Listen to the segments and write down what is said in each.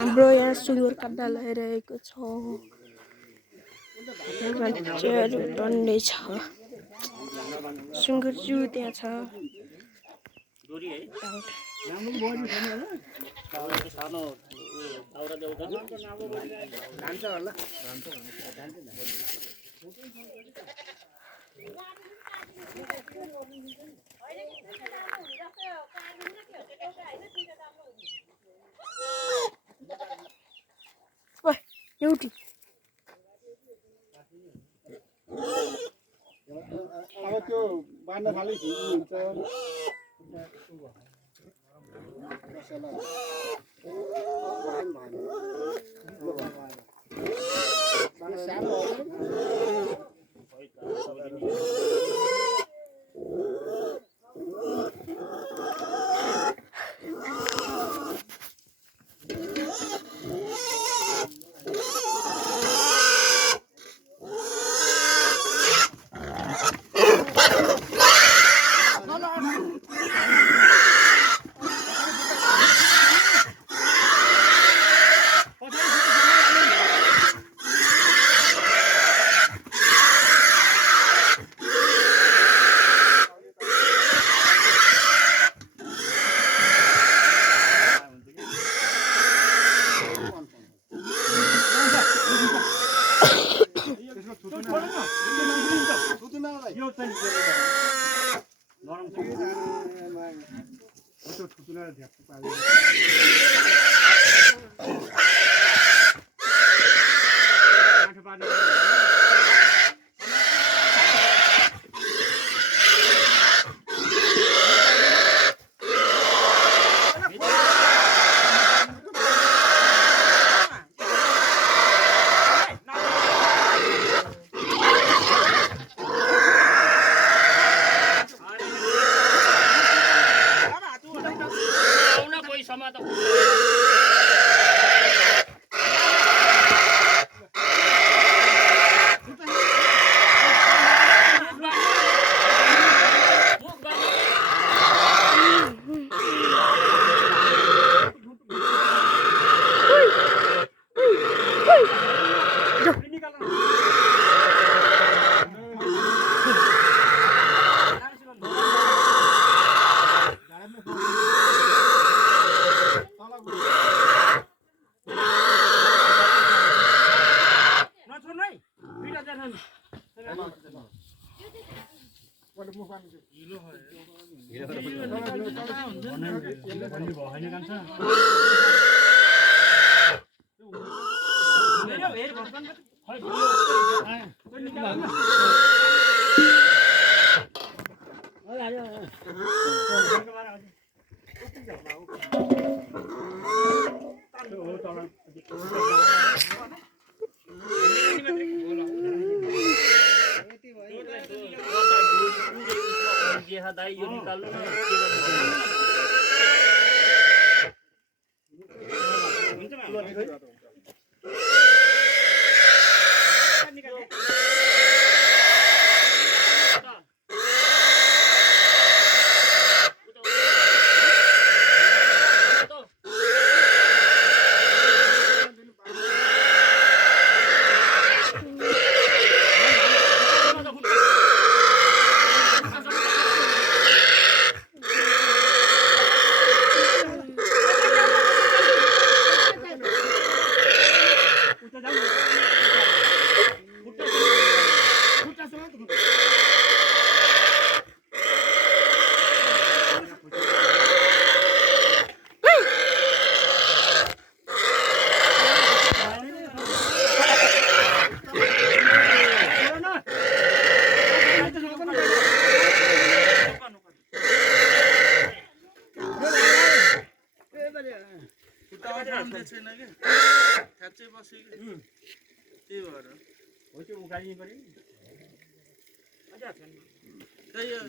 हाम्रो यहाँ सुँगुर काट्दा लगाइरहेको छ। मान्छेहरू डन्डै छ। सुँगुर जू त्यहाँ छ। एउटी अब त्यो बाँड्न थाले हुन्छ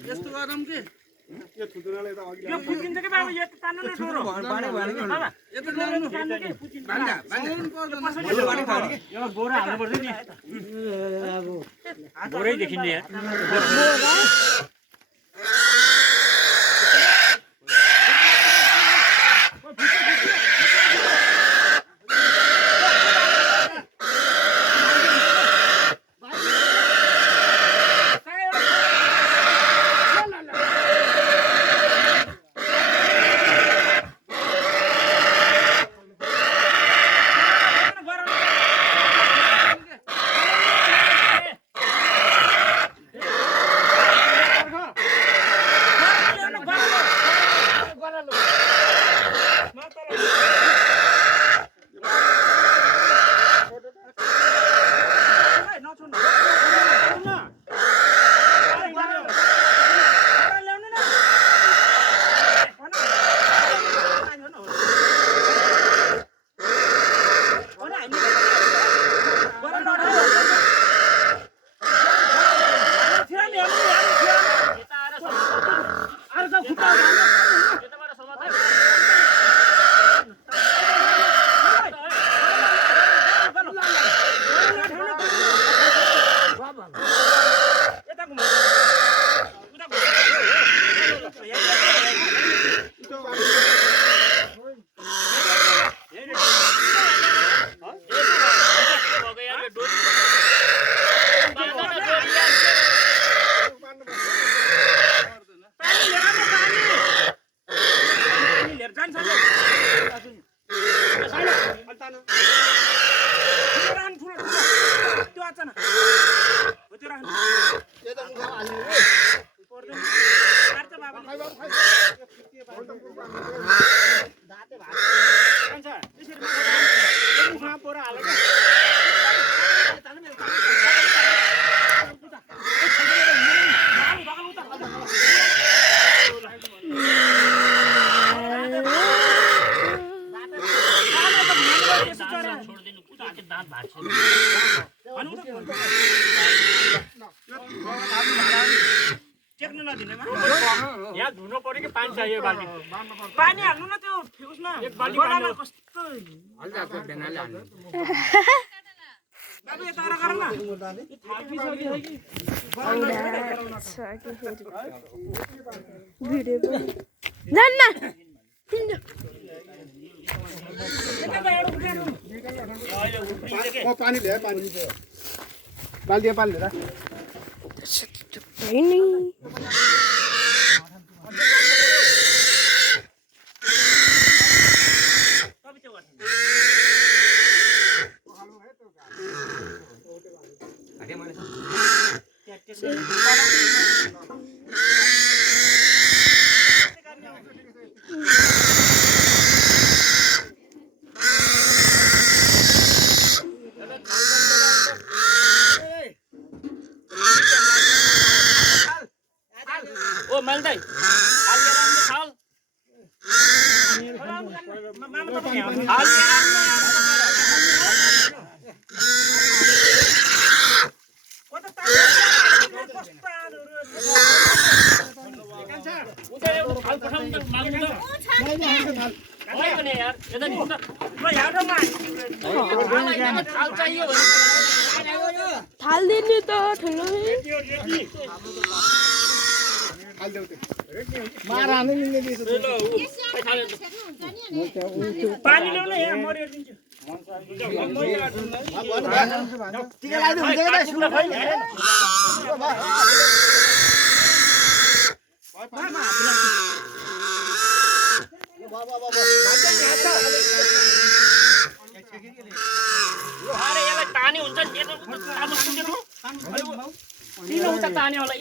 यस्तो गरम के यो थुतुनाले त अघि यो पुगिन्छ के बाबु यो त तान्नु न ठोरो बाडे भएन के बाबा यो त तान्नु तान्नु के पुगिन्छ भान्जा भान्जा यो बोरा हाल्नु पर्छ नि अब बोरै देखिन्छ यार सानो रान ठुलो त्यो आचना हो त्यो रान यो त मुखमा हाल्ने हो पर्दैन मार्छ बाबाले खाइ बाबु खाइ दाते भात कान्छ त्यसरी मुखमा पोरा हालेको टेक्नु नदिनेमा यहाँ धुनु पर्यो कि पानी चाहियो बाल्टी पानी हाल्नु न त्यो उसमा एक बाल्टी गोलामा कस्तो हल्का भेनाले हाल्नु बाबु यता गर न भिडियो जान्न म पानी ल्याए पानी बाल्टी पानी लिएर ओ माल्दै हालेर आउनु थाल उता एउटा थाल पठाउनु त माग्नु त मलाई पनि यार यता नि त ल याडमा थाल चाहियो भने थाल दिने त ठुलो हाल्देऊ त्यो मार हाल्नु मिल्ने दिएछ पानी ल्याउन यहाँ म हेरिदिन्छु टिका लगाइदिनु हुन्छ कि सुरु भयो अरे यसलाई तानी हुन्छ नि किन उता ताने होला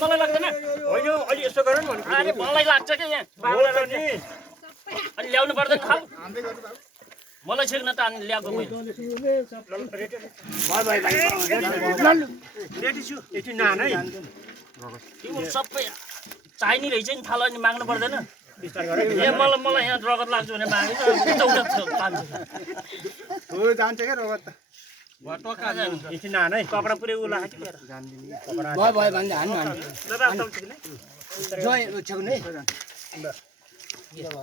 मलाई लाग्दैन होइन अलि यसो गर न अरे मलाई लाग्छ कि यहाँ नि अलि ल्याउनु पर्दैन खाल हाल्दै गर्नु बाबु मलाई छेक न त अनि ल्याएको मैले रेडी छु एकछिन नान है त्यो सबै चाहिने रहेछ नि थाल अनि माग्नु पर्दैन बिस्तार गर ए मलाई यहाँ रगत लाग्छ भने मागेको हो जान्छ क्या रगत त एकछिन नान है कपडा पुरै उला भयो भयो भन्दा हान्नु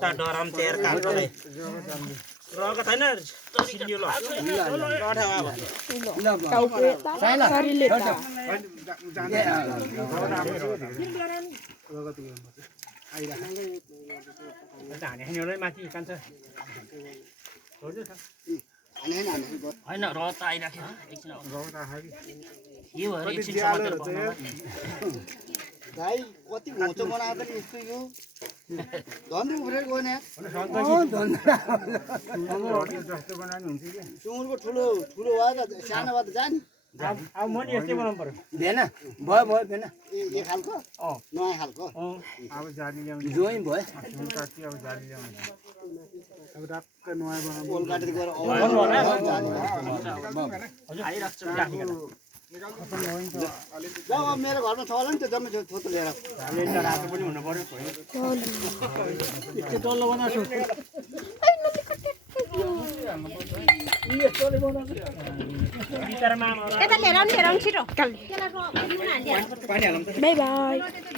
ता डराम तेर काट्दै रगत हैन सिलियो ल टाउको यता शरीर यता हाने माथि कान्छ होइन रगत आइराख्यो एकछिन यो भएर एकछिन भाइ कति घोचो बनाएको नि यस्तो यो धन्दै उफ्रेर गयो नि सुँगुरको ठुलो ठुलो भयो त सानो भयो त जाने अब म नि यस्तै बनाउनु पर्यो भएन भयो भयो भएन ए खालको नयाँ खालको अब जाली ल्याउने जोइन भयो काटी अब जाली ल्याउने अब टक्क नयाँ बनाउनु पोल काटेर गएर जाऊ अब मेरो घरमा छ होला नि त्यो जम्मै थोतो लिएर रातो पनि हुनु पर्यो बाई बाई